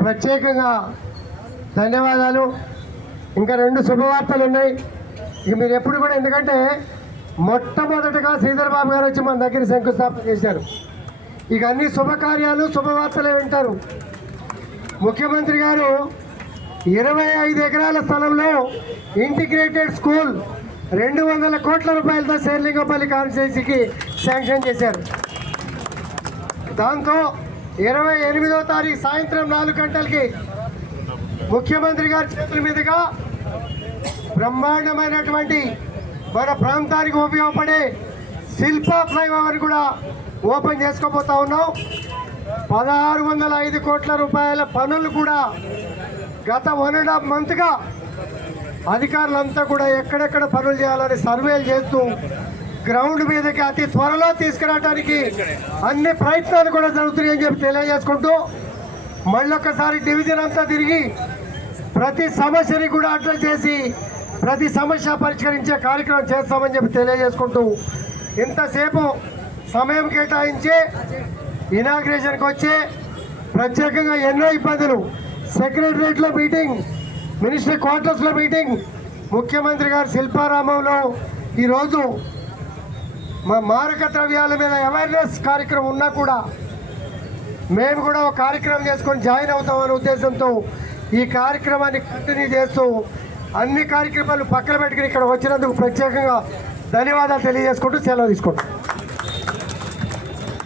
ప్రత్యేకంగా ధన్యవాదాలు. ఇంకా 2 శుభవార్తలు ఉన్నాయి. ఇక మీరు ఎప్పుడు కూడా, ఎందుకంటే మొట్టమొదటిగా శ్రీధర్ బాబు గారు వచ్చి మన దగ్గర శంకుస్థాపన చేశారు. ఇక అన్ని శుభకార్యాలు శుభవార్తలే వింటారు. ముఖ్యమంత్రి గారు 25 ఎకరాల స్థలంలో ఇంటిగ్రేటెడ్ స్కూల్ 200 కోట్ల రూపాయలతో శేర్లింగపల్లి కాన్స్టిట్యున్సీకి శాంక్షన్ చేశారు. దాంతో 28వ తారీఖు సాయంత్రం 4 గంటలకి ముఖ్యమంత్రి గారి చేతుల మీదుగా బ్రహ్మాండమైనటువంటి మన ప్రాంతానికి ఉపయోగపడే శిల్పా ఫ్లైఓవర్ కూడా ఓపెన్ చేసుకోబోతా ఉన్నాం. 1605 కోట్ల రూపాయల పనులు కూడా గత 1.5 మంత్గా అధికారులంతా కూడా ఎక్కడెక్కడ పనులు చేయాలని సర్వేలు చేస్తూ గ్రౌండ్ మీదకి అతి త్వరలో తీసుకురావడానికి అన్ని ప్రయత్నాలు కూడా జరుగుతున్నాయని చెప్పి తెలియజేసుకుంటూ, మళ్ళొక్కసారి డివిజన్ అంతా తిరిగి ప్రతి సమస్యని కూడా అడ్రస్ చేసి ప్రతి సమస్య పరిష్కరించే కార్యక్రమం చేస్తామని చెప్పి తెలియజేసుకుంటూ, ఇంతసేపు సమయం కేటాయించి ఇనాగ్రేషన్కి వచ్చి ప్రత్యేకంగా ఎన్నో ఇబ్బందులు, సెక్రటరియట్లో మీటింగ్, మినిస్టర్ క్వార్టర్స్లో మీటింగ్, ముఖ్యమంత్రి గారు శిల్పారామంలో ఈరోజు మా మారక ద్రవ్యాల మీద అవేర్నెస్ కార్యక్రమం ఉన్నా కూడా మేము కూడా ఒక కార్యక్రమం చేసుకొని జాయిన్ అవుతామనే ఉద్దేశంతో ఈ కార్యక్రమాన్ని కంటిన్యూ చేస్తూ అన్ని కార్యక్రమాలు పక్కన పెట్టుకుని ఇక్కడ వచ్చినందుకు ప్రత్యేకంగా ధన్యవాదాలు తెలియజేసుకుంటూ సెలవు తీసుకుంటాం.